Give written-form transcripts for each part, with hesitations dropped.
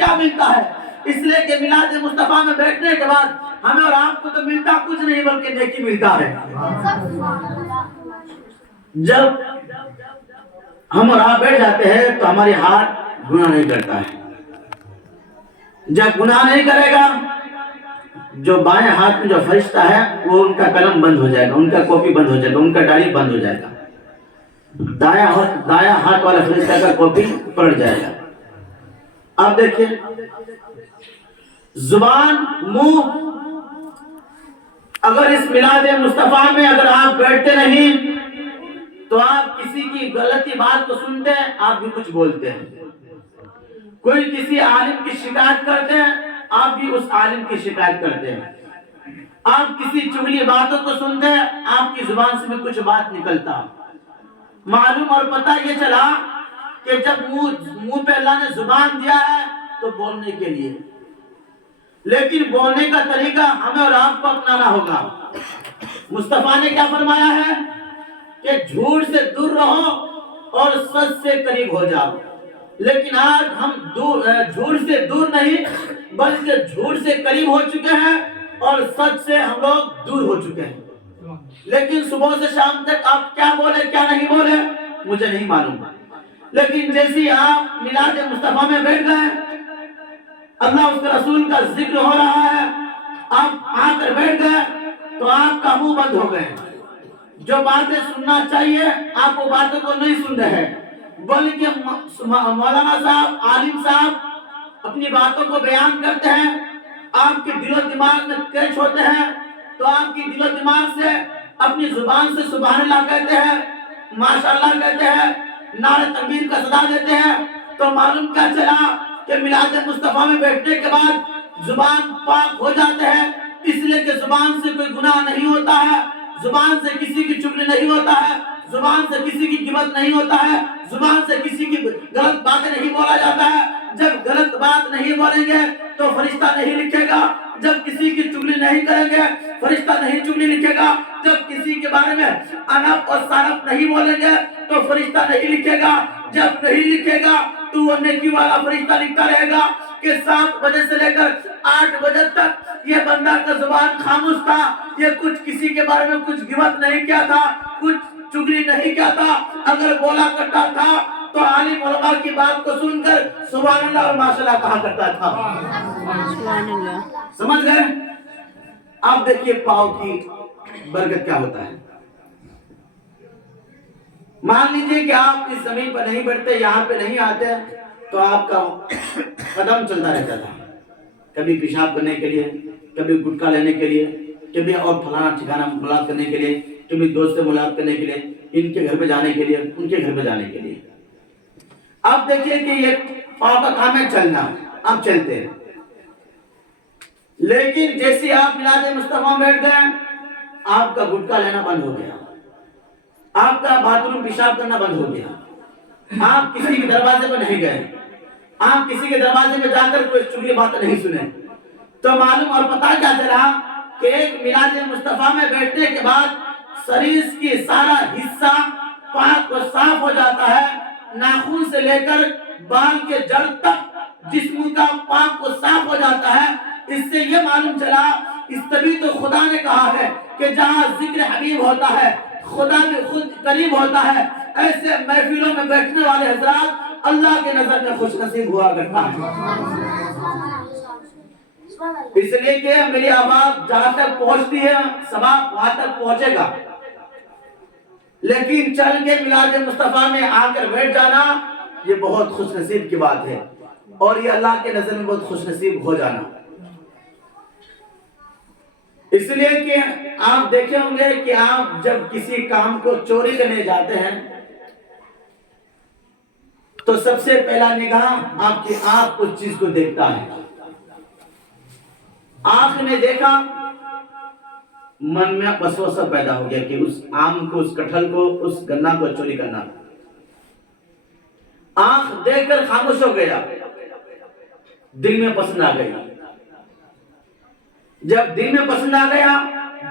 کیا ملتا ہے؟ اس لیے کہ میلاد مصطفیٰ میں بیٹھنے کے بعد ہمیں اور آپ کو تو ملتا کچھ نہیں بلکہ نیکی ملتا ہے۔ جب ہم اور آپ بیٹھ جاتے ہیں تو ہمارے ہاتھ گناہ نہیں کرتا ہے۔ جب گناہ نہیں کرے گا، جو بائیں ہاتھ میں جو فرشتہ ہے وہ ان کا قلم بند ہو جائے گا، ان کا کاپی بند ہو جائے گا، ان کا ڈائری بند ہو جائے گا۔ دایاں ہاتھ والا فرشتہ کا کاپی پڑ جائے گا۔ اب دیکھیں، زبان، منہ، اگر اس میلاد مصطفیٰ میں اگر آپ بیٹھتے نہیں تو آپ کسی کی غلطی بات کو سنتے ہیں، آپ بھی کچھ بولتے ہیں۔ کوئی کسی عالم کی شکایت کرتے ہیں، آپ بھی اس عالم کی شکایت کرتے ہیں۔ آپ کسی چغلی باتوں کو سنتے ہیں، آپ کی زبان سے بھی کچھ بات نکلتا۔ معلوم اور پتہ یہ چلا کہ جب منہ پہ اللہ نے زبان دیا ہے تو بولنے کے لیے، لیکن بولنے کا طریقہ ہمیں اور آپ کو اپنانا ہوگا۔ مصطفیٰ نے کیا فرمایا ہے کہ جھوٹ سے دور رہو اور سچ سے قریب ہو جاؤ، لیکن آج ہم جھوٹ سے دور نہیں بلکہ جھوٹ سے قریب ہو چکے ہیں اور سچ سے ہم لوگ دور ہو چکے ہیں۔ لیکن صبح سے شام تک آپ کیا بولے کیا نہیں بولے مجھے نہیں معلوم، لیکن جیسے آپ میلاد مصطفیٰ میں بیٹھ گئے، اللہ اس کے رسول کا ذکر ہو رہا ہے، آپ آ کر بیٹھ گئے تو آپ کا منہ بند ہو گئے۔ جو باتیں سننا چاہیے آپ وہ باتوں کو نہیں سن رہے، بلکہ مولانا صاحب، عالم صاحب اپنی باتوں کو بیان کرتے ہیں، آپ کے دل و دماغ میں کیچ ہوتے ہیں تو آپ کی دل و دماغ سے اپنی زبان سے سبحان اللہ کہتے ہیں، ماشاءاللہ کہتے ہیں، نعرہ تکبیر کا صدا دیتے ہیں، تو معلوم کیا چلا کہ میلاد مصطفیٰ میں بیٹھنے کے بعد زبان پاک ہو جاتے ہیں، اس لیے کہ زبان سے کوئی گناہ نہیں ہوتا ہے، زبان سے کسی کی چغلی نہیں ہوتا ہے، زبان سے کسی کی غیبت نہیں ہوتا ہے، زبان سے کسی کی غلط باتیں نہیں بولا جاتا ہے۔ جب غلط بات نہیں بولیں گے تو فرشتہ نہیں لکھے گا، جب کسی کی چغلی نہیں کریں گے فرشتہ نہیں چغلی لکھے گا، جب کسی کے بارے میں انپ اور سانپ نہیں بولیں گے تو فرشتہ نہیں لکھے گا، جب نہیں لکھے گا تو وہ نیکی والا فرشتہ لکھتا رہے گا کہ 7 بجے سے لے کر 8 بجے تک یہ بندہ کا زبان خاموش تھا، یہ کچھ کسی کے بارے میں کچھ غیبت نہیں کیا تھا، کچھ چغلی نہیں کیا تھا، اگر بولا کرتا تھا تو عالم علماء کی بات کو سن کر سبحان اللہ اور ماشاءاللہ کہا کرتا تھا۔ سبحان اللہ، سمجھ گئے؟ اب دیکھیے پاؤں کی برکت کیا ہوتا ہے۔ مان لیجئے کہ آپ اس زمین پر نہیں بیٹھتے، یہاں پہ نہیں آتے تو آپ کا قدم چلتا رہتا تھا، کبھی پیشاب کرنے کے لیے، کبھی گٹکا لینے کے لیے، کبھی اور فلانا ٹھکانا ملاقات کرنے کے لیے، کبھی دوست سے ملاقات کرنے کے لیے، ان کے گھر پہ جانے کے لیے، ان کے گھر پہ جانے کے لیے۔ اب دیکھیے کہ یہ پاؤں کا کام ہے چلنا، اب چلتے ہیں، لیکن جیسے آپ میلاد مصطفیٰ میں بیٹھ گئے آپ کا گٹکا لینا بند ہو گیا، آپ کا باتھ روم پیشاب کرنا بند ہو گیا، آپ کسی کے دروازے پر نہیں گئے، آپ کسی کے دروازے میں جا کر کوئی چغلی باتیں نہیں سنے، تو معلوم اور پتہ کیا چلا کہ ایک میلاد مصطفیٰ میں بیٹھنے کے بعد شریر کی سارا حصہ پاک و صاف ہو جاتا ہے، ناخن سے لے کر بال کے جڑ تک جسم کا پاک و صاف ہو جاتا ہے۔ اس سے یہ معلوم چلا، اس طبی تو خدا نے کہا ہے کہ جہاں ذکر حبیب ہوتا ہے خدا بھی خود قریب ہوتا ہے، ایسے محفلوں میں بیٹھنے والے حضرات اللہ کے نظر میں خوش نصیب ہوا کرتا ہے۔ اس لیے کہ میری آواز جہاں تک پہنچتی ہے ثواب وہاں تک پہنچے گا، لیکن چل کے میلاد مصطفیٰ میں آ کر بیٹھ جانا یہ بہت خوش نصیب کی بات ہے، اور یہ اللہ کے نظر میں بہت خوش نصیب ہو جانا۔ اس لیے کہ آپ دیکھے ہوں گے کہ آپ جب کسی کام کو چوری کرنے جاتے ہیں تو سب سے پہلا نگاہ آپ کی آنکھ اس چیز کو دیکھتا ہے، آنکھ نے دیکھا من میں وسوسہ پیدا ہو گیا کہ اس آم کو، اس کٹہل کو، اس گنا کو چوری کرنا، آنکھ دیکھ کر خاموش ہو گیا، دل میں پسند آ گئی، جب دل میں پسند آ گیا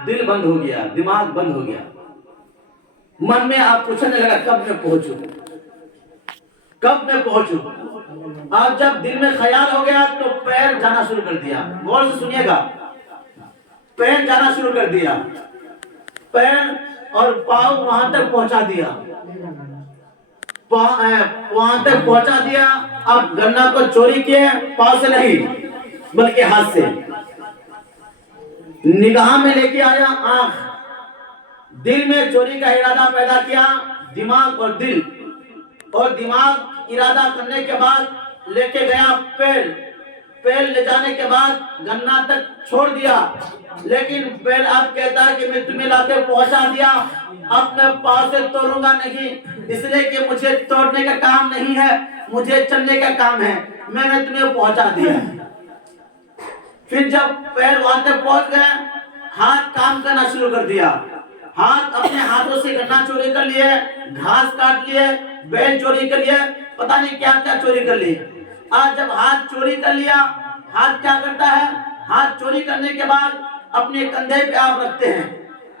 دل بند ہو گیا، دماغ بند ہو گیا، من میں آپ پوچھنے لگا کب میں پہنچوں، کب میں پہنچوں. اب جب دل میں خیال ہو گیا تو پیر جانا شروع کر دیا. غور سے سنیے گا. پیر جانا شروع کر دیا, پیر اور پاؤں وہاں تک پہنچا دیا, وہاں تک پہنچا دیا. اب گنا کو چوری کیے, پاؤں سے نہیں بلکہ ہاتھ سے. نگاہ میں لے کے آیا آنکھ, دل میں چوری کا ارادہ پیدا کیا, دماغ اور دل, اور دماغ ارادہ کرنے کے بعد لے کے گیا پیر. پیر لے جانے کے بعد گنا تک چھوڑ دیا, لیکن پیر اب کہتا ہے کہ میں تمہیں لا کے پہنچا دیا, اب میں پاؤں سے توڑوں گا نہیں, اس لیے کہ مجھے توڑنے کا کام نہیں ہے, مجھے چلنے کا کام ہے, میں نے تمہیں پہنچا دیا. پھر جب پیر وہاں تک پہنچ گئے, ہاتھ کام کرنا شروع کر دیا. ہاتھ اپنے ہاتھوں سے گنا چوری کر لیے, گھاس کاٹ لیے, بیل چوری کر لیے, پتہ نہیں کیا کیا چوری کر لی. آج جب ہاتھ چوری کر لیا, ہاتھ کیا کرتا ہے؟ ہاتھ چوری کرنے کے بعد اپنے کندھے پہ آپ رکھتے ہیں,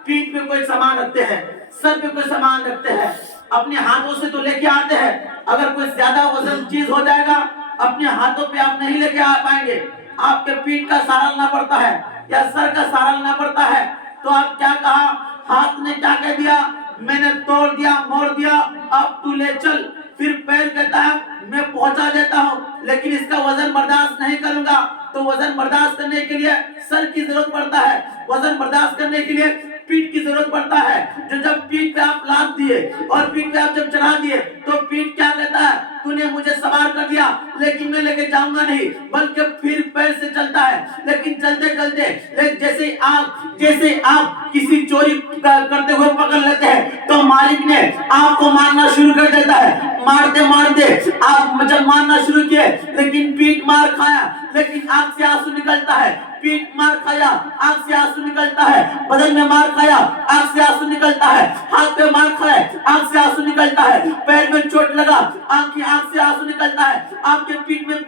پیٹھ پہ کوئی سامان رکھتے ہیں, سر پہ کوئی سامان رکھتے ہیں. اپنے ہاتھوں سے تو لے کے آتے ہیں, اگر کوئی زیادہ وزن چیز ہو جائے گا اپنے ہاتھوں پہ آپ نہیں لے کے آ پائیں گے, آپ کے پیٹھ کا سہارا لینا پڑتا ہے یا سر کا سہارا لینا پڑتا ہے. تو آپ کیا کہا, ہاتھ نے کیا کہہ دیا, میں نے توڑ دیا, موڑ دیا, اب تو لے چل. پھر پیر کہتا ہے میں پہنچا دیتا ہوں, لیکن اس کا وزن برداشت نہیں کروں گا. تو وزن برداشت کرنے کے لیے سر کی ضرورت پڑتا ہے, وزن برداشت کرنے کے لیے پیٹھ کی ضرورت پڑتا ہے. جو جب پیٹھ پہ آپ لاد دیے اور پیٹھ پہ آپ جب چڑھا دیے تو پیٹھ کیا کہتا ہے, تو نے مجھے سوار کر دیا لیکن میں لے کے جاؤں گا نہیں, بلکہ پھر پیر سے چلتا ہے. لیکن چلتے چلتے جیسے آپ کسی چوری کرتے ہوئے پکڑ لیتے ہیں تو مالک نے آپ کو مارنا شروع کر دیتا ہے. مارتے مارتے آپ جب مارنا شروع کیے, لیکن پیٹھ مار کھایا, لیکن آنکھ سے آنسو نکلتا ہے. پیٹھ مار کھایا, آنکھ سے آنسو نکلتا ہے. بدن میں مار کھایا, آنکھ سے آنسو نکلتا ہے. ہاتھ پہ مار کھایا, آنکھ سے آنسو نکلتا ہے. پیر میں چوٹ لگا, آنکھ سے آنسو نکلتا ہے. آپ کے پیٹھ میں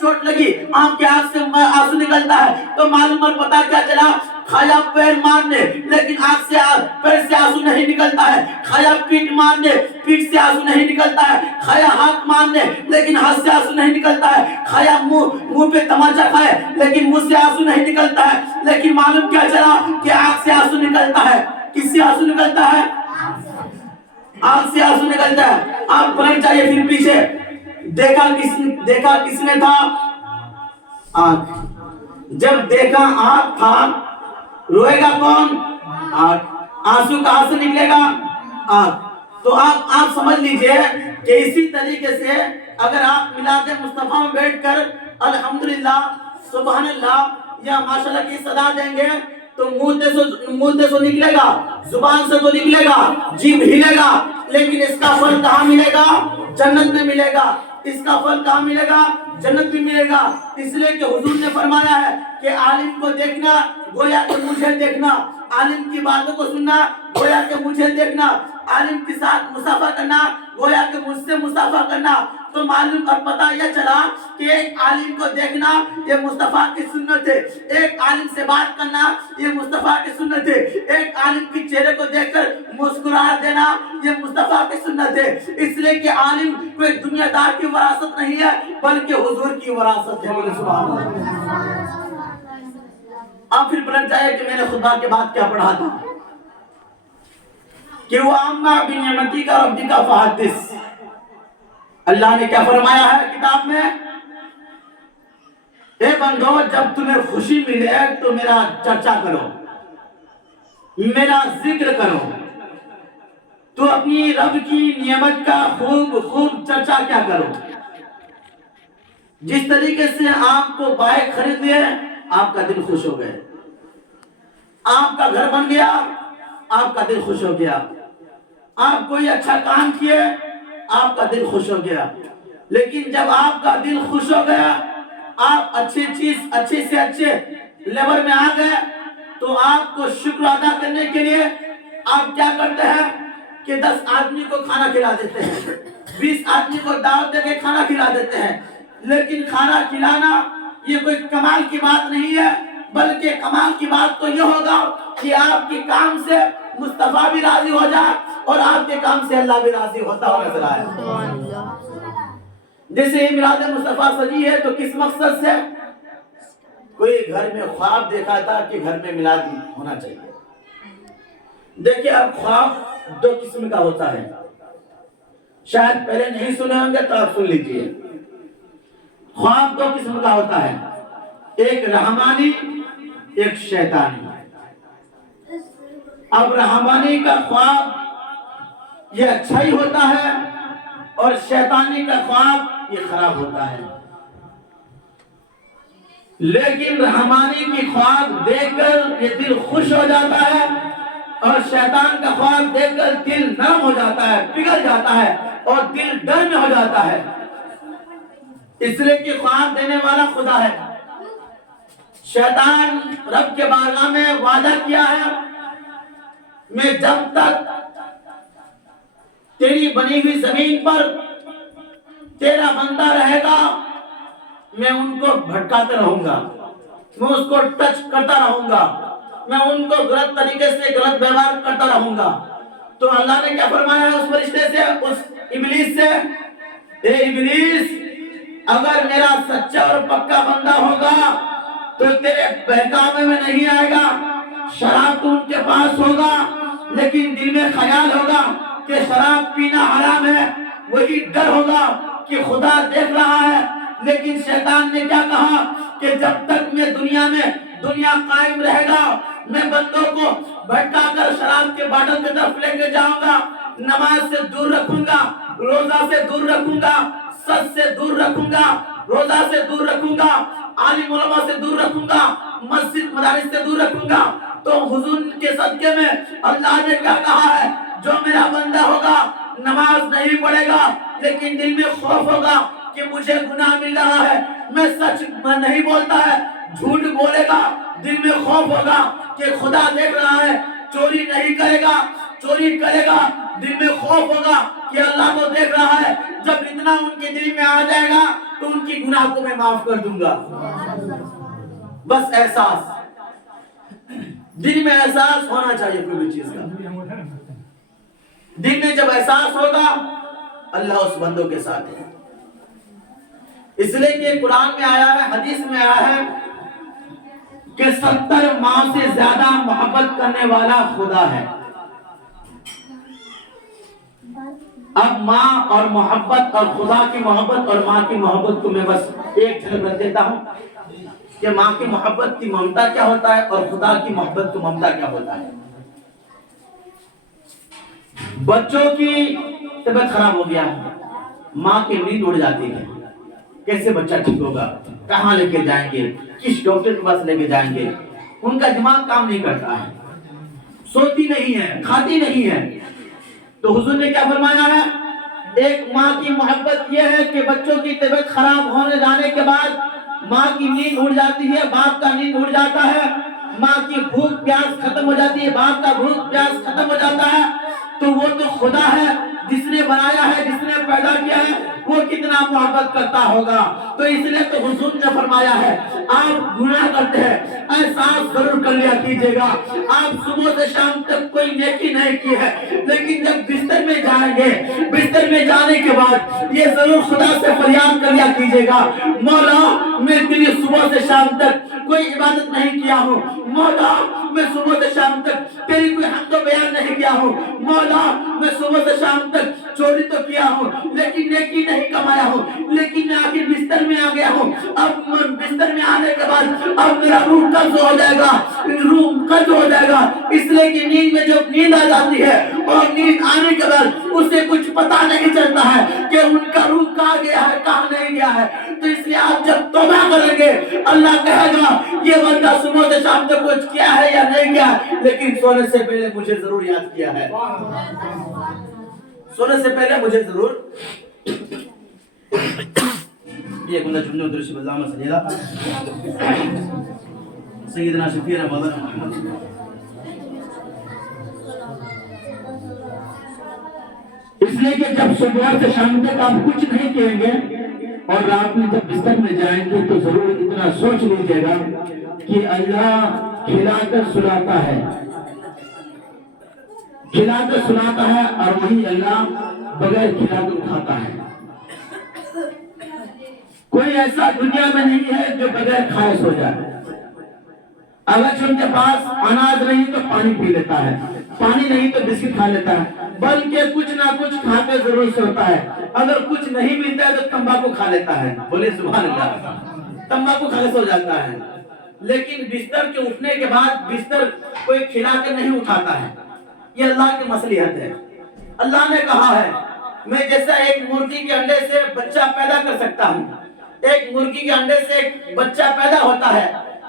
چوٹ لگی, آنکھ سے آنسو نکلتا ہے. تو معلوم اور پتا کیا چلا, کھایا پیر مارنے لیکن آنکھ سے پیر سے آنسو نہیں نکلتا ہے. کھایا پیٹھ مارنے, پیٹھ سے آنسو نہیں نکلتا ہے. کھایا ہاتھ مارنے لیکن ہاتھ سے آنسو نہیں نکلتا ہے. کھایا منہ پہ تماچا کھائے لیکن منہ سے آنسو نہیں نکلتا ہے. لیکن معلوم کیا چلا کہ آنکھ سے آنسو نکلتا ہے. کس سے آنسو نکلتا ہے؟ آنکھ سے آنسو نکلتا ہے. آپ پلٹ جائیے پھر پیچھے, دیکھا کس نے تھا؟ آنکھ. جب دیکھا آنکھ تھا, روئے گا کون؟ آنکھ. آنسو کہاں سے نکلے گا؟ آنکھ. تو آپ سمجھ لیجئے کہ اسی طریقے سے اگر آپ میلاد مصطفیٰ میں بیٹھ کر الحمدللہ, سبحان اللہ یا ماشاءاللہ کی صدا دیں گے تو منہ سے نکلے گا, زبان سے تو نکلے گا, جیبھ ہلے گا, لیکن اس کا پھل کہاں ملے گا؟ جنت میں ملے گا. اس کا پھل کہاں ملے گا؟ جنت میں ملے گا. اس لیے کہ حضور نے فرمایا ہے کہ عالم کو دیکھنا گویا کہ مجھے دیکھنا, عالم کی باتوں کو سننا گویا کہ مجھے دیکھنا, عالم کے ساتھ مصافحہ کرنا گویا کہ مجھ سے مصافحہ کرنا. تو معلوم اور پتہ یہ چلا کہ ایک عالم کو دیکھنا یہ مصطفیٰ کی سنت ہے, ایک عالم سے بات کرنا یہ مصطفیٰ کی سنت ہے, ایک عالم کی چہرے کو دیکھ کر مسکراہٹ دینا یہ مصطفیٰ کی سنت ہے. اس لیے کہ عالم کوئی دنیا دار کی وراثت نہیں ہے بلکہ حضور کی وراثت ہے. بولے سبحان اللہ. اب پھر پلٹ جائے کہ میں نے خطبہ کے بعد کیا پڑھا تھا, کہ وہ اما بنعمتی کا ربی کا فحدث. اللہ نے کیا فرمایا ہے کتاب میں, اے بندو جب تمہیں خوشی ملے تو میرا چرچا کرو, میرا ذکر کرو. تو اپنی رب کی نعمت کا خوب چرچا کیا کرو. جس طریقے سے آپ کو بائک خرید لیے آپ کا دل خوش ہو گئے, آپ کا گھر بن گیا آپ کا دل خوش ہو گیا, آپ کوئی اچھا کام کیے آپ کا دل خوش ہو گیا. لیکن جب آپ کا دل خوش ہو گیا, آپ اچھے سے اچھے لیول میں آ گئے, تو آپ کو شکر ادا کرنے کے لیے آپ کیا کرتے ہیں کہ 10 آدمی کو کھانا کھلا دیتے ہیں, 20 آدمی کو دعوت دے کے کھانا کھلا دیتے ہیں. لیکن کھانا کھلانا یہ کوئی کمال کی بات نہیں ہے, بلکہ کمال کی بات تو یہ ہوگا کہ آپ کے کام سے مصطفیٰ بھی راضی ہو جائے اور آپ کے کام سے اللہ بھی راضی ہوتا ہوا نظر آئے. جیسے یہ میلاد مصطفیٰ سجی ہے تو کس مقصد سے؟ کوئی گھر میں خواب دیکھا تھا کہ گھر میں میلاد ہونا چاہیے. دیکھیے اب خواب دو قسم کا ہوتا ہے، شاید پہلے نہیں سنے ہوں گے تو آپ سن لیجئے. خواب دو قسم کا ہوتا ہے، ایک رحمانی ایک شیطانی. اب رحمانی کا خواب یہ اچھا ہی ہوتا ہے اور شیطانی کا خواب یہ خراب ہوتا ہے. لیکن رحمانی کی خواب دیکھ کر یہ دل خوش ہو جاتا ہے اور شیطان کا خواب دیکھ کر دل نرم ہو جاتا ہے، پگھل جاتا ہے اور دل ڈر میں ہو جاتا ہے. اس لیے کہ خواب دینے والا خدا ہے. شیطان رب کے بارگاہ میں وعدہ کیا ہے، میں جب تک تیری بنی ہوئی زمین پر تیرا بندہ رہے گا میں ان کو بھٹکاتا رہوں گا، میں اس کو ٹچ کرتا رہوں گا، میں ان کو غلط طریقے سے غلط ویوہار کرتا رہوں گا. تو اللہ نے کیا فرمایا ہے اس فرشتے سے، اس ابلیس سے، اے ابلیس اگر میرا سچا اور پکا بندہ ہوگا تو تیرے بہکاوے میں نہیں آئے گا. شراب تو ان کے پاس ہوگا لیکن دل میں خیال ہوگا کہ شراب پینا حرام ہے، وہی ڈر ہوگا کہ خدا دیکھ رہا ہے. لیکن شیطان نے کیا کہا کہ جب تک میں دنیا قائم رہے گا میں بندوں کو بھٹکا کر شراب کے باٹل کی طرف لے کے جاؤں گا، نماز سے دور رکھوں گا، روزہ سے دور رکھوں گا، سچ سے دور رکھوں گا، روزہ سے دور رکھوں گا، عالم علماء سے دور رکھوں گا، مسجد مدارس سے دور رکھوں گا. تو حضور کے صدقے میں اللہ نے کیا کہا ہے، جو میرا بندہ ہوگا نماز نہیں پڑھے گا لیکن دل میں خوف ہوگا کہ مجھے گناہ مل رہا ہے، میں سچ نہیں بولتا ہے، جھوٹ بولے گا، دل میں خوف ہوگا کہ خدا دیکھ رہا ہے، چوری نہیں کرے گا، چوری کرے گا دل میں خوف ہوگا کہ اللہ تو دیکھ رہا ہے. جب اتنا ان کے دل میں آ جائے گا تو ان کی گناہ کو میں معاف کر دوں گا. بس احساس، دل میں احساس ہونا چاہیے کوئی بھی چیز کا. دل میں جب احساس ہوگا اللہ اس بندوں کے ساتھ ہے. اس لیے کہ قرآن میں آیا ہے، حدیث میں آیا ہے کہ 70 ماں سے زیادہ محبت کرنے والا خدا ہے. اب ماں اور محبت اور خدا کی محبت اور ماں کی محبت کو میں بس ایک جھلک رکھ دیتا ہوں کہ ماں کی محبت کی ممتا کیا ہوتا ہے اور خدا کی محبت کی ممتا کیا ہوتا ہے. بچوں کی طبیعت خراب ہو گیا، ماں کی نیند اڑ جاتی ہے، کیسے بچہ ٹھیک ہوگا، کہاں لے کے جائیں گے، کس ڈاکٹر کے پاس لے کے جائیں گے. ان کا دماغ کام نہیں کرتا ہے، سوتی نہیں ہے، کھاتی نہیں ہے. تو حضور نے کیا فرمایا ہے، ایک ماں کی محبت یہ ہے کہ بچوں کی طبیعت خراب ہونے جانے کے بعد ماں کی نیند اڑ جاتی ہے، باپ کا نیند اڑ جاتا ہے، ماں کی بھوک پیاس ختم ہو جاتی ہے، باپ کا بھوک پیاس ختم ہو جاتا ہے. تو وہ تو خدا ہے جس نے بنایا ہے، جس نے پیدا کیا ہے، وہ کتنا محبت کرتا ہوگا. تو اس لیے تو حضور نے فرمایا ہے آپ گناہ کرتے ہیں احساس ضرور کر لیا کیجئے گا. آپ صبح سے شام تک کوئی نیکی نہیں کی ہے لیکن جب بستر میں جائیں گے، بستر میں جانے کے بعد یہ ضرور خدا سے فریاد کر لیا کیجئے گا، مولا میں تیری صبح سے شام تک کوئی عبادت نہیں کیا ہوں، مولا میں صبح سے شام تک تیری کوئی حمد و بیان نہیں کیا ہوں، مولا میں صبح سے شام تک چوری تو کیا ہوں لیکن نیکی نہیں کمایا ہوں، لیکن میں آخر بستر میں آ گیا ہوں. اب بستر میں آنے کے بعد اب میرا روح قبض ہو جائے گا، روح قبض ہو جائے گا. اس لیے کہ نیند میں جب نیند آ جاتی ہے اور نیند آنے کے بعد اسے کچھ پتا نہیں چلتا ہے کہ ان کا روح کہاں گیا ہے کہاں نہیں گیا ہے. تو اس لیے آپ جب توبہ کریں گے اللہ کہے گا یہ بندہ صبح سے شام تک کچھ کیا ہے یا نہیں کیا ہے لیکن سونے سے پہلے مجھے ضرور یاد کیا ہے، سونے سے پہلے مجھے ضرور یہ بندہ جملہ درشی بزامہ سلیلہ سیدنا شفیع رمضان محمد. اس لیے کہ جب صبح سے شام تک آپ کچھ نہیں کہیں گے اور رات میں جب بستر میں جائیں گے تو ضرور اتنا سوچ لیجیے گا کہ اللہ کھلا کر سلاتا ہے، کھلا کر سلاتا ہے اور وہی اللہ بغیر کھلا کر اٹھاتا ہے. کوئی ایسا دنیا میں نہیں ہے جو بغیر خواہش ہو جائے. اگر ان کے پاس اناج نہیں تو پانی پی لیتا ہے, پانی نہیں تو بسکٹ کھا لیتا ہے, بلکہ کچھ نہ کچھ کھا کے ضرور سوتا ہے. اگر کچھ نہیں ملتا ہے تو تمباکو کھا لیتا ہے. بولے سبحان اللہ. تمباکو کھا کے سو جاتا ہے. لیکن بستر کے اٹھنے کے بعد بستر کوئی کھلا کے نہیں اٹھاتا ہے. یہ اللہ کی مصلحت ہے. اللہ نے کہا ہے میں جیسا ایک مرغی کے انڈے سے بچہ پیدا کر سکتا ہوں, ایک مرغی کے انڈے سے ایک بچہ پیدا ہوتا ہے.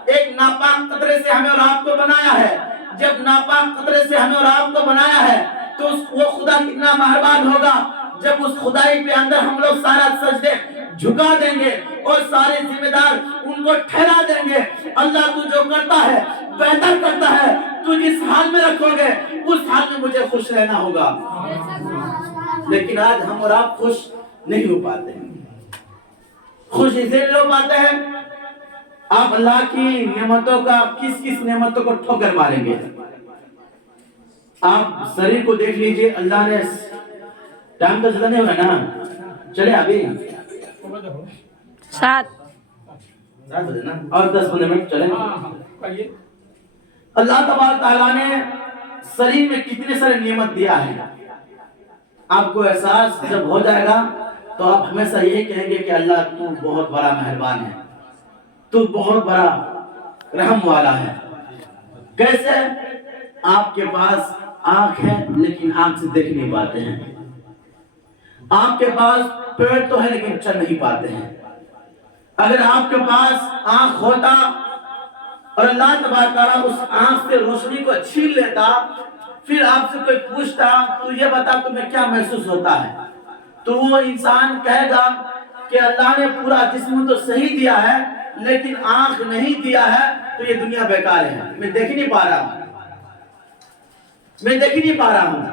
ایک ناپاک قطرے سے ہمیں اور آپ کو بنایا ہے. جب ناپاک قطرے سے ہمیں اور آپ کو بنایا ہے تو وہ خدا کتنا مہربان ہوگا جب اس خدائی پہ اندر ہم لوگ سارا سجدے جھکا دیں گے اور سارے ذمہ دار ان کو ٹھہرا دیں گے. اللہ تو جو کرتا ہے بہتر کرتا ہے, تو جس حال میں رکھو گے اس حال میں مجھے خوش رہنا ہوگا. لیکن آج ہم اور آپ خوش نہیں ہو پاتے ہیں. خوش اسے نہیں ہو پاتے ہیں. آپ اللہ کی نعمتوں کا کس نعمتوں کو ٹھوکر ماریں گے. آپ شریر کو دیکھ لیجئے. اللہ نے ٹائم تو زیادہ نہیں ہو رہا نا, چلے ابھی 7 بجے نا, اور 10-15 منٹ چلیں. اللہ تبارک تعالیٰ نے شریر میں کتنے سارے نعمت دیا ہے. آپ کو احساس جب ہو جائے گا تو آپ ہمیشہ یہی کہیں گے کہ اللہ تو بہت بڑا مہربان ہے, تو بہت بڑا رحم والا ہے. کیسے؟ آپ کے پاس آنکھ ہے لیکن آنکھ سے دیکھ نہیں پاتے ہیں. آپ کے پاس پیڑ تو ہے لیکن چل نہیں پاتے ہیں. اگر آپ کے پاس آنکھ ہوتا اور اللہ تبارک تعالیٰ اس آنکھ سے روشنی کو چھین لیتا, پھر آپ سے کوئی پوچھتا تو یہ بتا تمہیں کیا محسوس ہوتا ہے, تو وہ انسان کہے گا کہ اللہ نے پورا جسم تو صحیح دیا ہے لیکن آنکھ نہیں دیا ہے تو یہ دنیا بیکار ہے, میں دیکھ نہیں پا رہا ہوں, میں دیکھ نہیں پا رہا ہوں.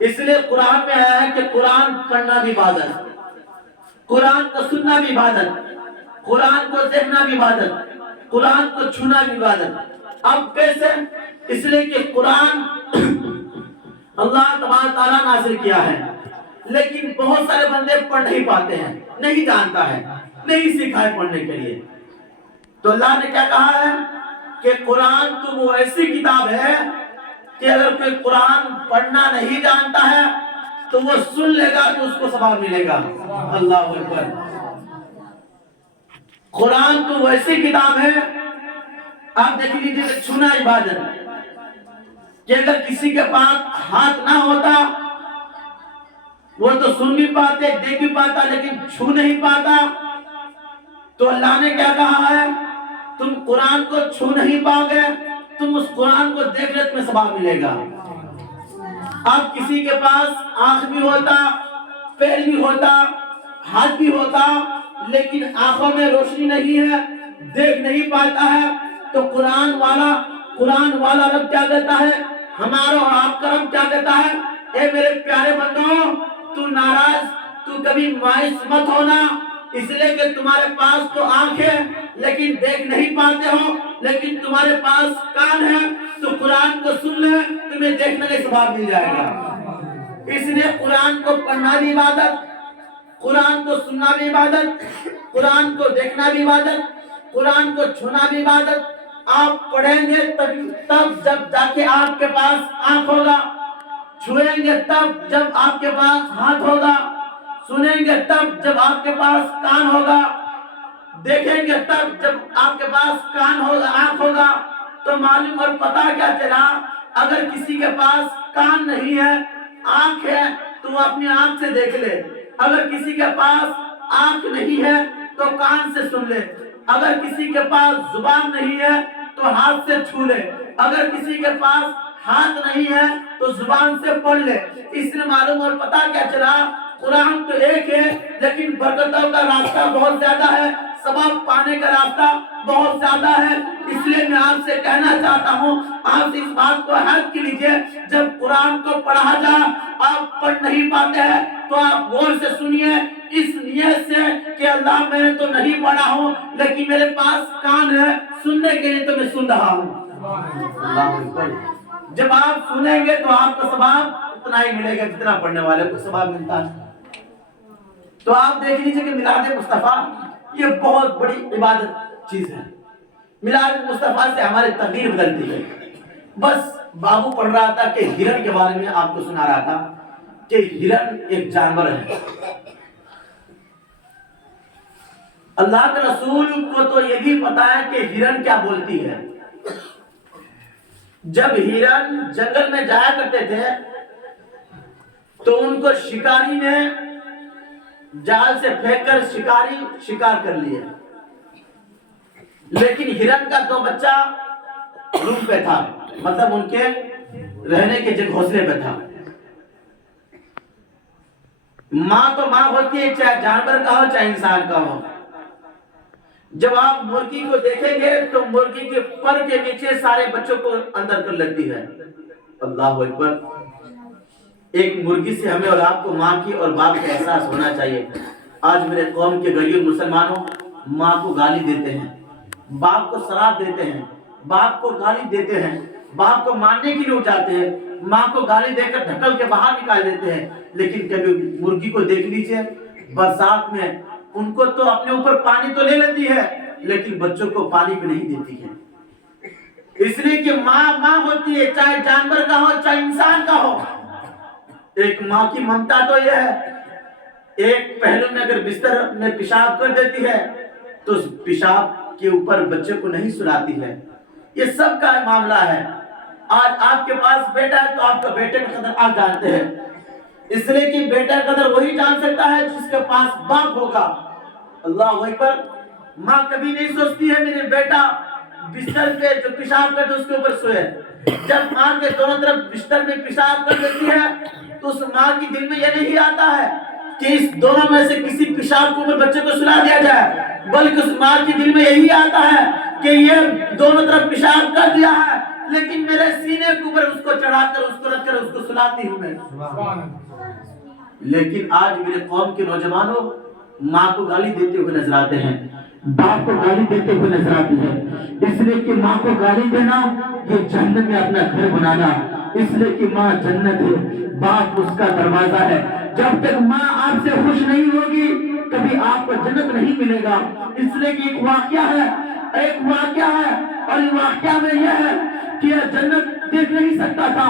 اس لیے قرآن میں آیا ہے کہ قرآن پڑھنا بھی عبادت, قرآن کو سننا بھی عبادت, قرآن کو دیکھنا بھی عبادت, قرآن کو چھونا بھی عبادت. اب کیسے؟ اس لیے کہ قرآن اللہ تبارک تعالیٰ نازل کیا ہے لیکن بہت سارے بندے پڑھ نہیں پاتے ہیں, نہیں جانتا ہے, نہیں سیکھا ہے پڑھنے کے لیے. تو اللہ نے کیا کہا ہے کہ قرآن تو وہ ایسی کتاب ہے کہ اگر کوئی قرآن پڑھنا نہیں جانتا ہے تو وہ سن لے گا تو اس کو ثواب ملے گا. اللہ اکبر. قرآن تو وہ ایسی کتاب ہے, آپ دیکھ لیجیے چھونا عبادت, کہ اگر کسی کے پاس ہاتھ نہ ہوتا وہ تو سن بھی پاتے, دیکھ بھی پاتا, لیکن چھو نہیں پاتا. تو اللہ نے کیا کہا ہے, تم قرآن کو چھو نہیں پاؤ گے, تم اس قرآن کو دیکھ لے تمہیں ثواب ملے گا. اب کسی کے پاس آنکھ بھی ہوتا, پیر بھی ہوتا, ہاتھ بھی ہوتا, لیکن آنکھوں میں روشنی نہیں ہے, دیکھ نہیں پاتا ہے, تو قرآن والا رب کیا کہتا ہے, ہمارا اور آپ کا رب کیا کہتا ہے, اے میرے پیارے بندوں تو ناراض, تو کبھی مایوس مت ہونا, اس لیے کہ تمہارے پاس تو آنکھ ہے لیکن دیکھ نہیں پاتے ہو, لیکن تمہارے پاس کان ہے تو قرآن کو سن لے, تمہیں دیکھنے کا ثواب مل جائے گا. اس لیے قرآن کو پڑھنا بھی عبادت, قرآن کو سننا بھی عبادت, قرآن کو دیکھنا بھی عبادت, قرآن کو چھونا بھی عبادت. آپ پڑھیں گے تب جب جا کے آپ کے پاس آنکھ ہوگا, چھوئیں گے تب جب آپ کے پاس ہاتھ ہوگا, سنیں گے تب جب آپ کے پاس کان ہوگا, دیکھیں گے تب جب آپ کے پاس کان ہوگا, آنکھ ہوگا. تو معلوم اور پتا کیا چلا, اگر کسی کے پاس کان نہیں ہے, آنکھ ہے تو وہ اپنی آنکھ سے دیکھ لے, اگر کسی کے پاس آنکھ نہیں ہے تو کان سے سن لے, اگر کسی کے پاس زبان نہیں ہے تو ہاتھ سے چھو لے, اگر کسی کے پاس ہاتھ نہیں ہے تو زبان سے پڑھ لے. اس نے معلوم اور پتا کیا چلا, قرآن تو ایک ہے لیکن برکتوں کا راستہ بہت زیادہ ہے, ثواب پانے کا راستہ بہت زیادہ ہے. اس لیے میں آپ سے کہنا چاہتا ہوں, آپ اس بات کو یاد کر لیجئے, جب قرآن کو پڑھا جائے, آپ پڑھ نہیں پاتے ہیں تو آپ غور سے سنیے, اس نیت سے کہ اللہ میں تو نہیں پڑھا ہوں لیکن میرے پاس کان ہے سننے کے لیے تو میں سن رہا ہوں. اللہ اکبر. جب آپ سنیں گے تو آپ کو ثواب اتنا ہی ملے گا جتنا پڑھنے والے کو ثواب ملتا ہے. تو آپ دیکھ لیجئے کہ میلاد مصطفیٰ یہ بہت بڑی عبادت چیز ہے. میلاد مصطفیٰ سے ہماری تقدیر بدلتی ہے. بس بابو پڑھ رہا تھا کہ ہرن کے بارے میں آپ کو سنا رہا تھا کہ ہرن ایک جانور ہے. اللہ کے رسول کو تو یہ بھی پتا ہے کہ ہرن کیا بولتی ہے. جب ہرن جنگل میں جایا کرتے تھے تو ان کو شکاری نے جال سے پھینک کر شکاری شکار کر لیا. لیکن ہرن کا 2 بچہ روم پہ تھا, مطلب ان کے رہنے کے گھونسلے پہ تھا. ماں تو ماں ہوتی ہے, چاہے جانور کا ہو چاہے انسان کا ہو. جب آپ مرغی کو دیکھیں گے تو مرغی کے پر کے نیچے سارے بچوں کو اندر کر لیتی ہے. اللہ اکبر. ایک مرغی سے ہمیں اور آپ کو ماں کی اور باپ کا احساس ہونا چاہیے. آج میرے قوم کے غریب مسلمانوں ماں کو گالی دیتے ہیں, باپ کو شراب دیتے ہیں, باپ کو گالی دیتے ہیں, باپ کو مارنے کے لیے اٹھاتے ہیں, ماں کو گالی دے کر ڈھکل کے باہر نکال دیتے ہیں. لیکن کبھی مرغی کو دیکھ لیجئے, برسات میں ان کو تو اپنے اوپر پانی تو لے لیتی ہے لیکن بچوں کو پانی بھی نہیں دیتی ہے. اس لیے کہ ماں ماں ہوتی ہے, چاہے جانور کا ہو چاہے انسان کا ہو. ایک ماں کی ممتا تو یہ ہے, ایک پہلو میں اگر بستر میں پیشاب کر دیتی ہے تو اس پیشاب کے اوپر بچے کو نہیں سلاتی ہے. یہ سب کا معاملہ ہے. آج آپ کے پاس بیٹا ہے تو آپ کا بیٹے کا قدر آپ جانتے ہیں, اس لیے کہ بیٹا کا قدر وہی جان سکتا ہے جس کے پاس باپ ہوگا. اللہ اکبر. ماں کبھی نہیں سوچتی ہے میرے بیٹا بستر پہ جو پیشاب کرتے اس کے اوپر سوئے. جب ماں کے دونوں طرف بستر میں پیشاب کر دیتی ہے تو اس ماں کی دل میں یہ نہیں آتا ہے کہ اس دونوں میں سے کسی پیشاب کے اوپر بچے کو سلا دیا جائے, بلکہ اس ماں کی دل میں یہی آتا ہے کہ یہ دونوں طرف پیشاب کر دیا ہے لیکن میرے سینے کے اوپر اس کو چڑھا کر اس کو رکھ کر اس کو سلاتی ہوں میں. لیکن آج میرے قوم کے نوجوانوں ماں کو گالی دیتے ہوئے نظر آتے ہیں, باپ کو گالی دیتے ہوئے نظر آتے ہیں. اس لیے کہ ماں کو گالی دینا یہ جہنم میں اپنا گھر بنانا. اس لیے کہ ماں جنت ہے, باپ اس کا دروازہ ہے. جب تک ماں آپ سے خوش نہیں ہوگی کبھی آپ کو جنت نہیں ملے گا. اس لیے کہ ایک واقعہ ہے اور یہ واقعہ میں یہ ہے کہ یہ جنت دیکھ نہیں سکتا تھا,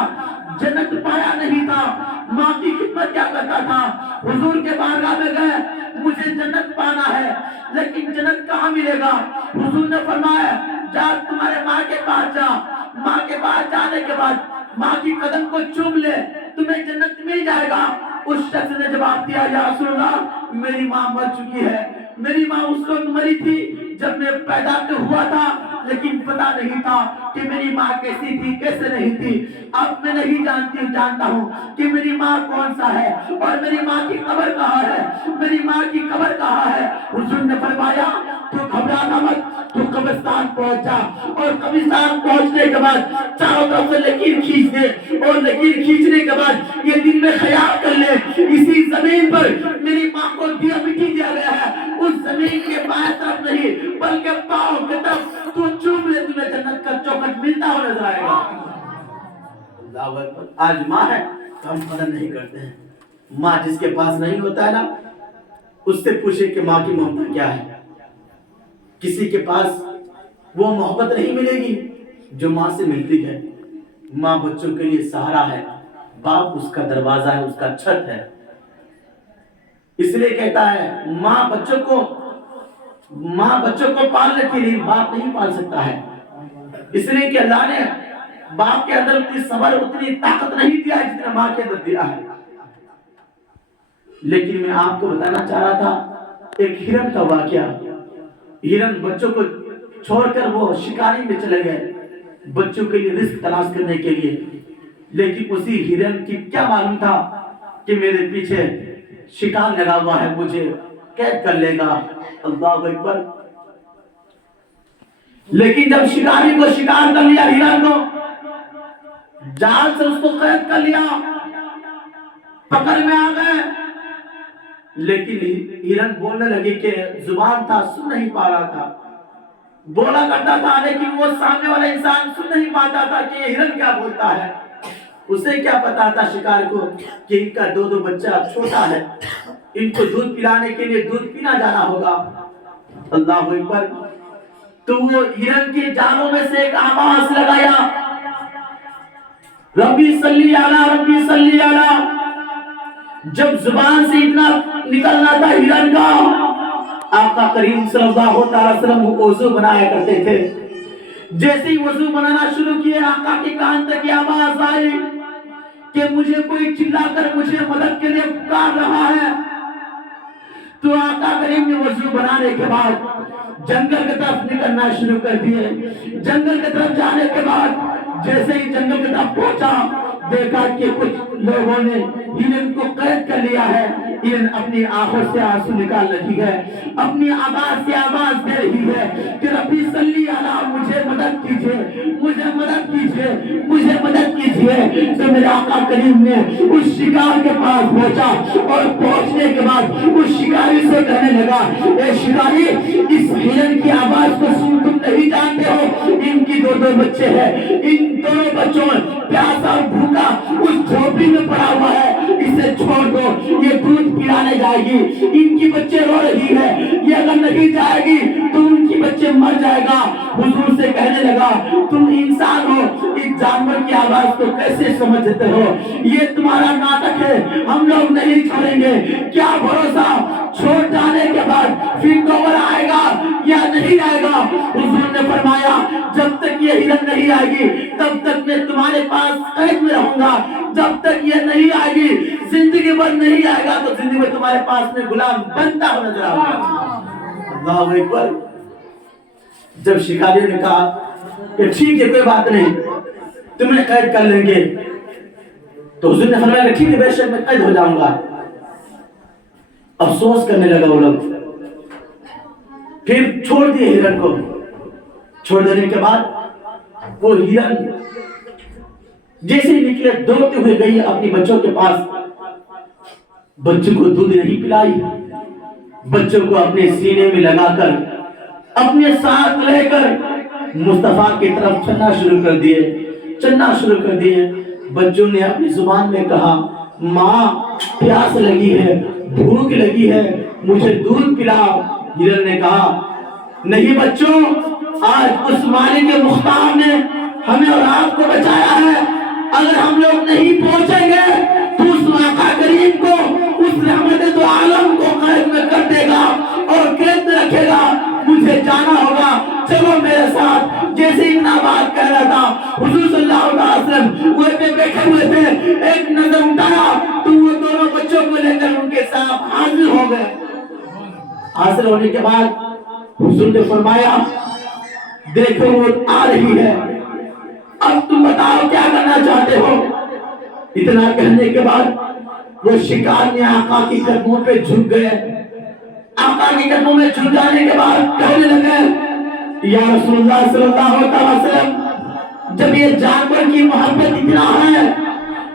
جنت پایا نہیں تھا. ماں کی خدمت کیا کرتا تھا, حضور کے بارگاہ میں گئے, مجھے جنت پانا ہے لیکن جنت کہاں ملے گا. حضور نے فرمایا جا تمہارے ماں کے پاس جا, ماں کے پاس جانے کے بعد ماں کی قدم کو چوم لے, تمہیں جنت مل جائے گا. اس شخص نے جواب دیا یا رسول اللہ میری ماں مر چکی ہے, میری ماں اس وقت مری تھی جب میں پیدا تو ہوا تھا لیکن پتا نہیں تھا کہ میری ماں کیسی تھی کیسے نہیں تھی. اب میں نہیں جانتا ہوں کہ میری ماں کون سا ہے اور میری ماں کی قبر کہاں ہے, میری ماں کی قبر کہاں ہے. حضور نے فرمایا تو گھبرانا مت, تو قبرستان پہنچا اور قبرستان پہنچنے کے بعد چاروں طرف سے لکیر کھینچ دے اور لکیر کھینچنے کے بعد یہ دل میں خیال کر لے اسی زمین پر میری ماں کو دیا مٹی دیا گیا ہے, اس زمین کے بائیں طرف نہیں بلکہ پاؤں کی طرف تو چوم لے, تمہیں جنت کا چوکٹ ملتا ہوا نظر آئے گا. اللہ اکبر. آج ماں ہے تو ہم قدر نہیں کرتے ہیں. ماں جس کے پاس نہیں ہوتا ہے نا اس سے پوچھے کہ ماں کی ممتا کیا ہے. کسی کے پاس وہ محبت نہیں ملے گی جو ماں سے ملتی ہے. ماں بچوں کے لیے سہارا ہے, باپ اس کا دروازہ ہے, اس کا چھت ہے. اس لیے کہتا ہے ماں بچوں کو پالنے کے لیے باپ نہیں پال سکتا ہے. اس لیے کہ اللہ نے باپ کے اندر اتنی صبر اتنی طاقت نہیں دیا ہے جتنا ماں کے اندر دیا ہے. لیکن میں آپ کو بتانا چاہ رہا تھا ایک ہرن کا واقعہ. ہرن بچوں کو چھوڑ کر وہ شکاری میں چلے گئے بچوں کے لیے رزق تلاش کرنے کے لیے. لیکن اسی ہرن کی کیا معلوم تھا کہ میرے پیچھے شکار لگا ہوا ہے, مجھے قید کر لے گا. اللہ اکبر. لیکن جب شکاری کو شکار کر لیا, ہرن کو جال سے اس کو قید کر لیا, پکڑ میں آ گئے, لیکن ہرن بولنے لگے کہ زبان تھا سن نہیں پا رہا تھا, بولا کرتا تھا لیکن وہ سامنے والا انسان سن نہیں پاتا تھا کہ یہ ہرن کیا بولتا ہے. اسے کیا پتا تھا شکار کو کہ ان کا 2 بچہ چھوٹا ہے, ان کو دودھ پلانے کے لیے دودھ پینا جانا ہوگا. اللہ اکبر. تو وہ ہرن کے جالوں میں سے ایک آواز لگایا, ربی صلی علی. جب زبان سے اتنا نکلنا تھا ہرن کا, آقا کریم صلی اللہ علیہ وسلم وضو بنایا کرتے تھے. جیسے ہی وضو بنانا شروع کیے, آقا کے کان تک یہ آواز آئی کہ مجھے کوئی چلا کر مجھے مدد کے لیے پکار رہا ہے. تو آقا کریم نے وضو بنانے کے بعد جنگل کی طرف نکلنا شروع کر دیے. جنگل کی طرف جانے کے بعد جیسے ہی جنگل کی طرف پہنچا, دیکھا کہ کچھ لوگوں نے ہرن کو قید کر لیا ہے. ہرن اپنی آنکھوں سے آنسو نکال رہی ہے, اپنی آواز سے آواز دے رہی ہے کہ ربی صلی علی, مجھے مدد کیجیے, مجھے مدد کیجیے, مجھے مدد کیجیے. تو میرے آقا کریم نے اس شکار کے پاس پہنچا, اور پہنچنے کے بعد اس شکاری سے کہنے لگا, اے شکاری, اس ہرن کی آواز کو سن تم نہیں جانتے ہو, ان کی دو بچے ہیں, ان دونوں بچوں پیاسا اور بھوکا اس جھوپڑی میں پڑا ہوا ہے, اسے چھوڑ دو, یہ دودھ پلانے جائے گی. ان کی بچے رو رہی ہے, یہ اگر نہیں جائے گی تو ان کی بچے مر جائے گا. حضور سے کہنے لگا, تم انسان ہو, اس جانور کی آواز کو کیسے سمجھتے ہو؟ یہ تمہارا ناٹک ہے, ہم لوگ نہیں چھوڑیں گے. کیا بھروسہ, چھوڑ جانے کے بعد پھر دوبارہ آئے گا یا نہیں آئے گا؟ حضور نے فرمایا, جب تک یہ ہرن نہیں آئے گی تب تک میں تمہارے پاس قید میں رہوں گا. جب تک یہ نہیں آئے گی, زندگی بھر نہیں آئے گا, تو زندگی بھر تمہارے پاس میں غلام بنتا ہوا نظر آؤں گا. اللہ اکبر. جب شکاریوں نے کہا کہ ٹھیک ہے, کوئی بات نہیں, تمہیں قید کر لیں گے, تو حضور نے فرمایا کہ ٹھیک ہے, بے شک میں قید ہو جاؤں گا. افسوس کرنے لگا وہ لوگ, پھر چھوڑ دیے ہرن کو. چھوڑ دینے کے بعد وہ ہرن جیسے ہی نکلے دوڑتے ہوئے گئی اپنی بچوں کے پاس. بچوں کو دودھ نہیں پلائی, بچوں کو اپنے سینے میں لگا کر اپنے ساتھ لے کر مصطفیٰ کی طرف چلنا شروع کر دیے. بچوں نے اپنی زبان میں کہا, ماں پیاس لگی ہے, بھوک لگی ہے, مجھے دودھ پلاؤ. ہرن نے کہا, نہیں بچوں, آج اس مالک مختار نے ہمیں اور آپ کو بچایا ہے. اگر ہم لوگ نہیں پہنچیں گے تو اس آقا کریم کو, اس رحمت دو عالم کو قید میں کر دے گا اور قید میں رکھے گا. مجھے جانا ہوگا, چلو میرے ساتھ. جیسے اتنا بات کہہ رہا تھا, حضور صلی اللہ علیہ وسلم وہ پہ بیٹھے ہوئے تھے, ایک نظر اٹھایا تو وہ دونوں بچوں کو لے کر ان کے ساتھ حاضر ہو گئے. حاضر ہونے کے بعد حضور نے فرمایا, دیکھو وہ آ رہی ہے, اب تم بتاؤ کیا کرنا چاہتے ہو. اتنا کہنے کے بعد وہ شکار نے آقا کی قدموں پہ جھک گئے. آقا کی قدموں میں جھک جانے کے بعد کہنے لگے, یا رسول اللہ صلی اللہ علیہ وسلم, جب یہ جانور کی محبت اتنا ہے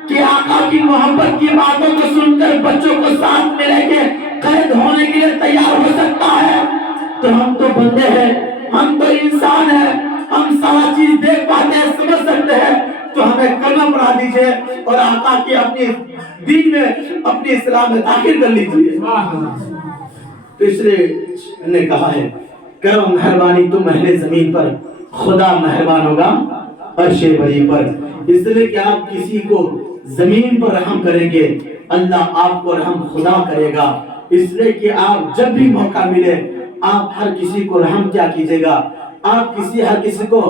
کہ آقا کی محبت کی باتوں کو سن کر بچوں کو ساتھ میں لے کے قید ہونے کے لیے تیار ہو سکتا ہے, تو ہم تو بندے ہیں, ہم تو انسان ہیں, ہم سارا چیز دیکھ پاتے ہیں, سمجھ سکتے ہیں, تو ہمیں کلمہ پڑھا دیجئے اور آقا کی اپنی دین میں, اپنی اسلام میں داخل کر لیجئے. تیسرے نے کہا ہے, کرو مہربانی تم اہل زمین پر, خدا مہربان ہوگا عرش بری پر. اس لیے کہ آپ کسی کو زمین پر رحم کریں گے, اللہ آپ کو رحم خدا کرے گا. اس لیے کہ آپ جب بھی موقع ملے آپ ہر کسی کو رحم کیا کیجئے گا, آپ ہر کسی کو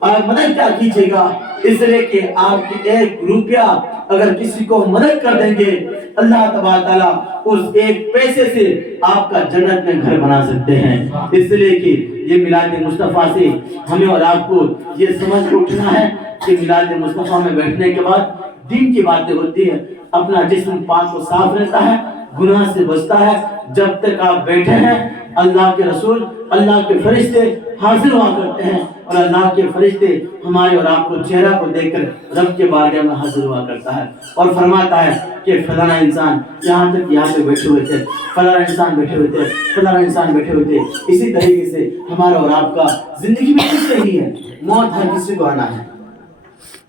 مدد کیا کیجئے گا. اس لیے کہ آپ کی ایک روپیہ اگر کسی کو مدد کر دیں گے, اللہ تبارک تعالیٰ اس ایک پیسے سے آپ کا جنت میں گھر بنا سکتے ہیں. اس لیے کہ یہ میلاد مصطفیٰ سے ہمیں اور آپ کو یہ سمجھ اٹھنا ہے کہ میلاد مصطفیٰ میں بیٹھنے کے بعد دین کی باتیں ہوتی ہیں, اپنا جسم پاک و صاف رہتا ہے, گناہ سے بچتا ہے. جب تک آپ بیٹھے ہیں اللہ کے رسول, اللہ کے فرشتے حاضر ہوا کرتے ہیں, اور اللہ کے فرشتے ہمارے اور آپ کو چہرہ کو دیکھ کر رب کے بارگاہ میں حاضر ہوا کرتا ہے اور فرماتا ہے کہ فلانا انسان یہاں تک یہاں پہ بیٹھے ہوئے تھے, فلانا انسان بیٹھے ہوئے تھے, فلانا انسان بیٹھے ہوئے تھے. اسی طریقے سے ہمارا اور آپ کا زندگی میں کچھ نہیں ہے, موت ہر کسی کو آنا ہے,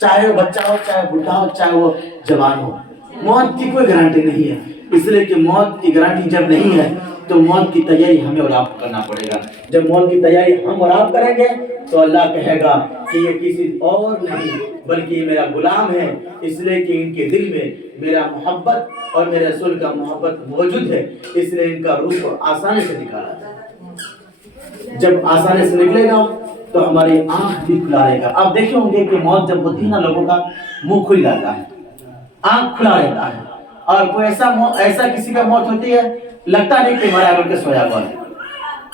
چاہے وہ بچہ ہو, چاہے بوڑھا ہو, چاہے وہ جوان ہو. موت کی کوئی گارنٹی نہیں ہے. اس لیے کہ موت کی گارنٹی جب نہیں ہے تو موت کی تیاری ہمیں اور آپ کو کرنا پڑے گا. جب موت کی تیاری ہم اور آپ کریں گے تو اللہ کہے گا کہ یہ کسی اور نہیں بلکہ یہ میرا غلام ہے، اس لیے کہ ان کے دل میں میرا محبت اور میرے رسول کا محبت موجود ہے، اس لیے ان کا روح کو آسانی سے نکالا جائے. جب آسانی سے نکلے گا تو ہماری آنکھ بھی کھلا رہے گا. آپ دیکھے ہوں گے کہ موت جب ہوتی ہے نا، لوگوں کا منہ کھل جاتا ہے، آنکھ کھلا رہتا ہے. اور کوئی ایسا کسی کا موت ہوتی ہے لگتا نہیں کہ مرا کر کے سویا ہوا ہے.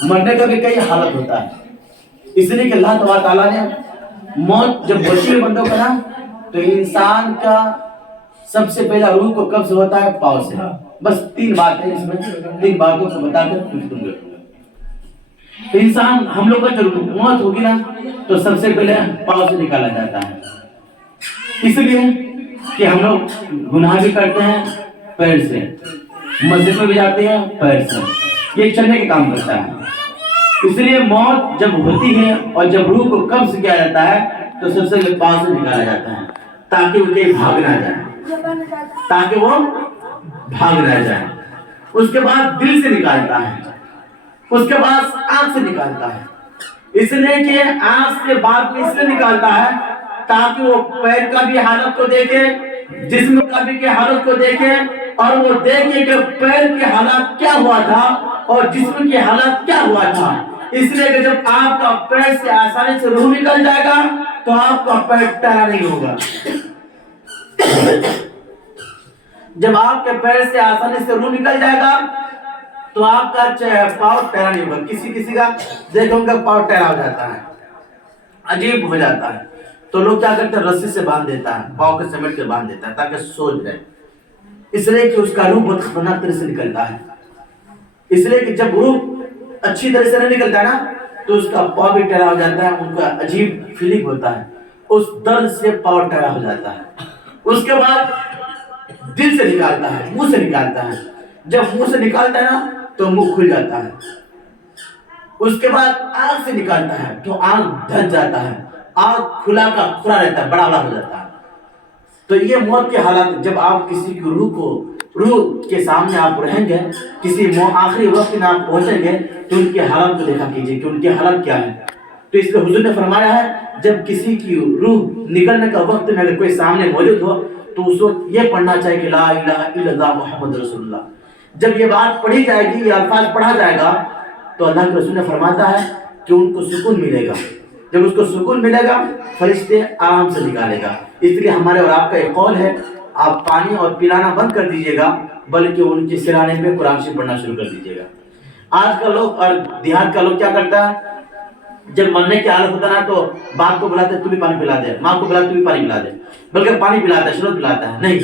مرنے کا بھی کئی حالت ہوتا ہے. اس لیے کہ اللہ تبارک تعالیٰ نے موت جب ہوتی ہے بندوں کا نا، تو انسان کا سب سے پہلا روح کو قبض ہوتا ہے پاؤں سے. بس 3 باتیں اس میں، 3 باتوں کو بتا کر ختم کروں گا. تو انسان ہم لوگ کا جو موت ہوگی نا تو سب سے پہلے پاؤں سے نکالا جاتا ہے. اس لیے کہ ہم لوگ گناہ بھی کرتے ہیں پیر سے، مسجد میں بھی جاتے ہیں پیر سے، یہ چلنے کے کام کرتا ہے. اس لیے موت جب ہوتی ہے اور جب روح کو قبض کیا جاتا ہے تو سب سے پہلے پاؤں سے نکالا جاتا ہے تاکہ وہ کہیں بھاگ نہ جائے. اس کے بعد دل سے نکالتا ہے، اس کے بعد آنکھ سے نکالتا ہے. اس لیے کہ آنکھ سے بعد میں اس لیے نکالتا ہے تاکہ وہ پیر کا بھی حالت کو دیکھے، جسم کا بھی کی حالت کو دیکھے، اور وہ دیکھے کہ پیر کی حالت کیا ہوا تھا اور جسم کی حالت کیا ہوا تھا. اس لیے کہ جب آپ کا پیر سے آسانی سے روح نکل جائے گا تو آپ کا پیر ٹیڑھا نہیں ہوگا. جب آپ کے پیر سے آسانی سے روح نکل جائے گا تو آپ کا پاؤں ٹیڑھا نہیں ہوگا. کسی کا دیکھو گا پاؤں ٹیڑھا ہو جاتا ہے، عجیب ہو جاتا ہے، تو لوگ کیا کرتے ہیں، رسی سے باندھ دیتا ہے، پاؤں کے سمیٹ کے باندھ دیتا ہے تاکہ سو جائے. اس لیے کہ اس کا روح بہت خطرناک طرح سے نکلتا ہے. اس لیے کہ جب روح اچھی طرح سے نہیں نکلتا ہے نا تو اس کا پاؤں بھی ٹیڑھا ہو جاتا ہے. ان کا عجیب فیلنگ ہوتا ہے، اس درد سے پاؤں ٹیڑھا ہو جاتا ہے. اس کے بعد دل سے نکالتا ہے، منہ سے نکالتا ہے. جب منہ سے نکالتا ہے نا تو منہ کھل جاتا ہے. اس کے بعد آنکھ سے نکالتا ہے تو آنکھ دھس جاتا ہے، آنکھ کھلا کا کھلا رہتا ہے، بڑا ہو جاتا ہے. تو یہ موت کے حالات. جب آپ کسی کی روح کے سامنے آپ رہیں گے، کسی آخری وقت میں آپ پہنچیں گے تو ان کے حالات کو دیکھا کیجئے کہ ان کے حالات کیا ہے. تو اس لیے حضور نے فرمایا ہے جب کسی کی روح نکلنے کا وقت میں اگر کوئی سامنے موجود ہو تو اس وقت یہ پڑھنا چاہیے کہ لا الہ الا اللہ محمد رسول اللہ. جب یہ بات پڑھی جائے گی، یہ الفاظ پڑھا جائے گا تو اللہ کے رسول نے فرماتا ہے کہ ان کو سکون ملے گا. جب اس کو سکون ملے گا فرشتے آرام سے نکالے گا. اس لیے ہمارے اور آپ کا ایک قول ہے، آپ پانی اور پلانا بند کر دیجئے گا بلکہ ان کے سرانے پہ قرآن شریف پڑھنا شروع کر دیجئے گا. آج کا لوگ اور دیہات کا لوگ کیا کرتا ہے، جب مرنے کی حالت ہوتا ہے نا تو باپ کو بلاتے تو بھی پانی پلا دے، ماں کو بلاتے تو بھی پانی پلا دے، بلکہ پانی پلاتا ہے، شربت پلاتا ہے. نہیں،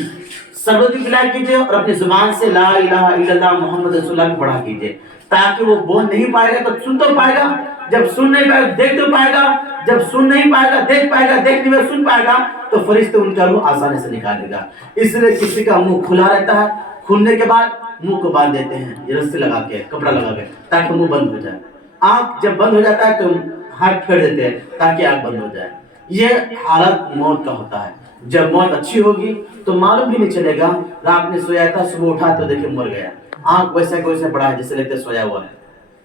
شربت بھی پلایا کیجئے اور اپنی زبان سے لا الہ الا اللہ محمد رسول اللہ بھی پڑھا کیجئے تاکہ وہ بول نہیں پائے گا تو سن تو پائے گا، جب سن نہیں پائے گا دیکھ تو پائے گا، جب سن نہیں پائے گا دیکھ پائے گا، دیکھنے میں سن پائے گا تو فرشتے ان کا روح آسانی سے نکالے گا. اس لیے کسی کا منہ کھلا رہتا ہے، کھلنے کے بعد منہ کو باندھ دیتے ہیں یہ رسی لگا کے، کپڑا لگا کے تاکہ منہ بند ہو جائے. آنکھ جب بند ہو جاتا ہے تو ہاتھ پھیر دیتے ہیں تاکہ آنکھ بند ہو جائے. یہ حالت موت کا ہوتا ہے. جب موت اچھی ہوگی تو معلوم بھی نہیں چلے گا، رات میں سویا تھا صبح اٹھا تو دیکھے مر گیا، آنکھ ویسے پڑا ہے جسے لگتے سویا ہوا ہے.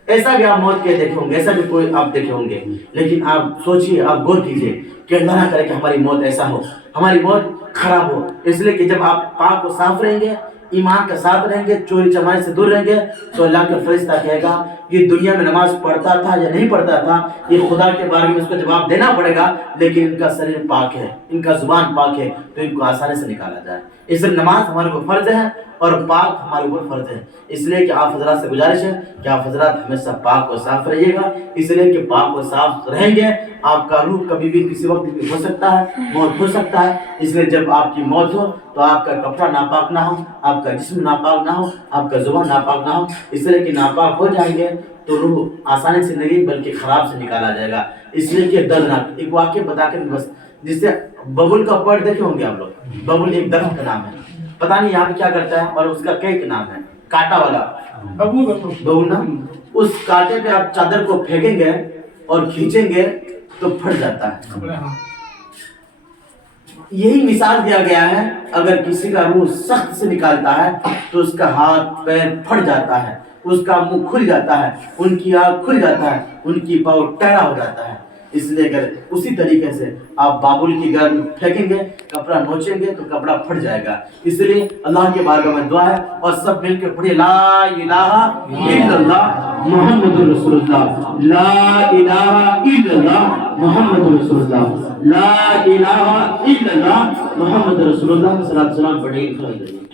ایسا بھی آپ موت کے دیکھے ہوں گے، ایسا بھی کوئی آپ دیکھے ہوں گے. لیکن آپ سوچئے، آپ غور کیجئے کہ اللہ نہ کرے کہ ہماری موت ایسا ہو، ہماری موت خراب ہو. اس لیے کہ جب آپ پاک و صاف رہیں گے، ایمان کے ساتھ رہیں گے، چوری چماری سے دور رہیں گے تو اللہ کا فرشتہ کہے گا یہ دنیا میں نماز پڑھتا تھا یا نہیں پڑھتا تھا، یہ خدا کے بارے میں اس کو جواب دینا پڑے گا، لیکن ان کا شریر پاک ہے، ان کا زبان پاک ہے تو ان کو آسانی سے نکالا جائے. اس لیے نماز ہمارے کو فرض ہے اور پاک ہمارے اوپر فرض ہے. اس لیے کہ آپ حضرات سے گزارش ہے کہ آپ حضرات ہمیشہ پاک و صاف رہیے گا. اس لیے کہ پاک و صاف رہیں گے آپ کا روح کبھی بھی کسی وقت بھی ہو سکتا ہے، موت ہو سکتا ہے. اس لیے جب آپ کی موت ہو تو آپ کا کپڑا ناپاک نہ ہو، آپ کا جسم ناپاک نہ ہو، آپ کا زبان ناپاک نہ ہو. اس لیے کہ ناپاک ہو جائیں گے تو روح آسانی سے نہیں بلکہ خراب سے نکالا جائے گا. اس لیے کہ دردناک ایک واقعہ بتا کے بس، جس سے ببول کا پیڑ دیکھے ہوں گے آپ لوگ. ببول ایک درخت کا نام ہے، پتہ نہیں یہاں پہ کیا کرتا ہے اور اس کا کئی نام ہے، کانٹا والا ببول نا. اس کانٹے پہ آپ چادر کو پھینکیں گے اور کھینچیں گے تو پھٹ جاتا ہے. یہی مثال دیا گیا ہے، اگر کسی کا روح سخت سے نکالتا ہے تو اس کا ہاتھ پیر پھٹ جاتا ہے، اس کا منہ کھل جاتا ہے، ان کی آنکھ کھل جاتا ہے، ان کی پاؤں ٹیڑھا ہو جاتا ہے۔ اس لیے اگر اسی طریقے سے آپ بابل کی گرد میں پھینکیں گے، کپڑا نوچیں گے تو کپڑا پھٹ جائے گا۔ اس لیے اللہ کے بارگاہ میں دعا ہے، اور سب مل کے پڑھیے لا الہ الا اللہ محمد رسول اللہ، لا الہ الا اللہ محمد رسول اللہ، لا الہ الا اللہ محمد رسول اللہ، صلی اللہ علیہ وسلم پڑھیے۔